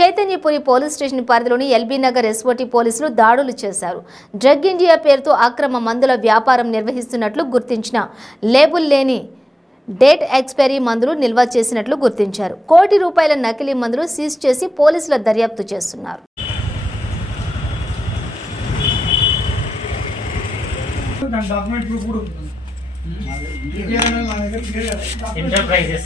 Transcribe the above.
Chaitanyapuri police station పరిధిలోని LB Nagar SOT పోలీసులు దాడులు చేశారు. డ్రగ్ ఇండియా పేరుతో అక్రమ మందుల వ్యాపారం నిర్వహిస్తున్నట్లు గుర్తించిన లేబుల్ లేని డేట్ ఎక్స్పైరీ మందులు నిల్వ చేసినట్లు గుర్తించారు. కోటి రూపాయల నకిలీ మందులు సీజ్ చేసి పోలీసుల దర్యాప్తు చేస్తున్నారు. Enterprises